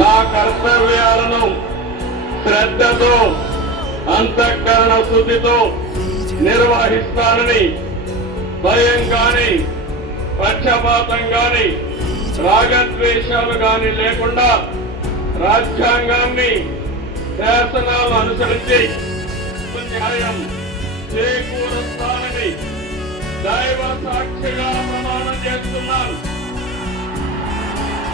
నా కర్తవ్యాలను శ్రద్ధతో అంతఃకరణ శుద్ధితో నిర్వహిస్తానని భయం కాని పక్షపాతం కాని రాగద్వేషాలు కాని లేకుండా రాజ్యాంగాన్ని శాసనాలు అనుసరించి న్యాయం చేకూరుస్తానని దైవ సాక్షిగా